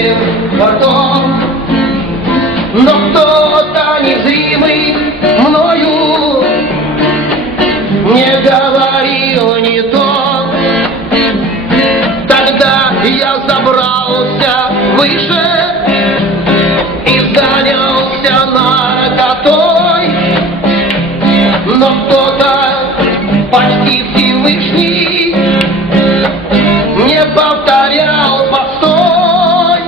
открытым ртом. Но кто-то незримый мною не говорил не то. Тогда я забрался выше и занялся наркотой. Но кто-то почти Всевышний не повторял постой.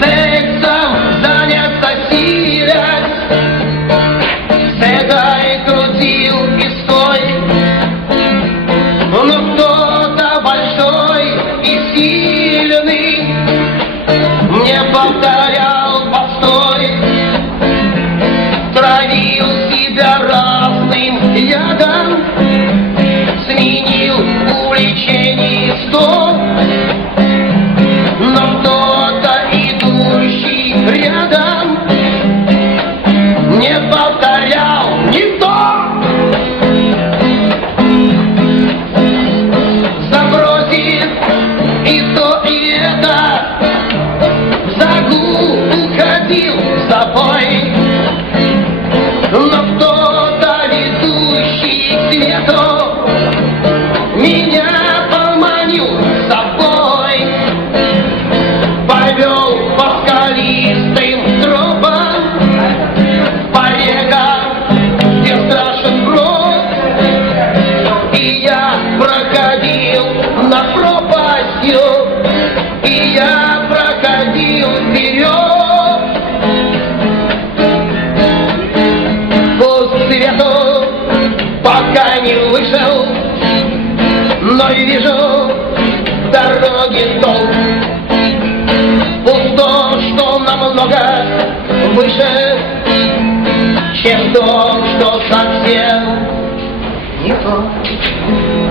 Сексом заняться силясь, с этой крутил пестой. Но кто-то большой и сильный не повторял постой. Травил себя разным ядом, сменил увлечений 100. Но кто-то, идущий рядом, не повторял не то. Забросив и то, и это, в загул уходил в запой. Но кто-то, ведущий к свету, меня поманил с собой. Повел по скалистым тропам, по рекам, где страшен брод. И я проходил над пропастью, и я проходил вперед. К свету пока не вышел, но вижу дороги толк. Пусто, что намного выше, чем то, что совсем не то.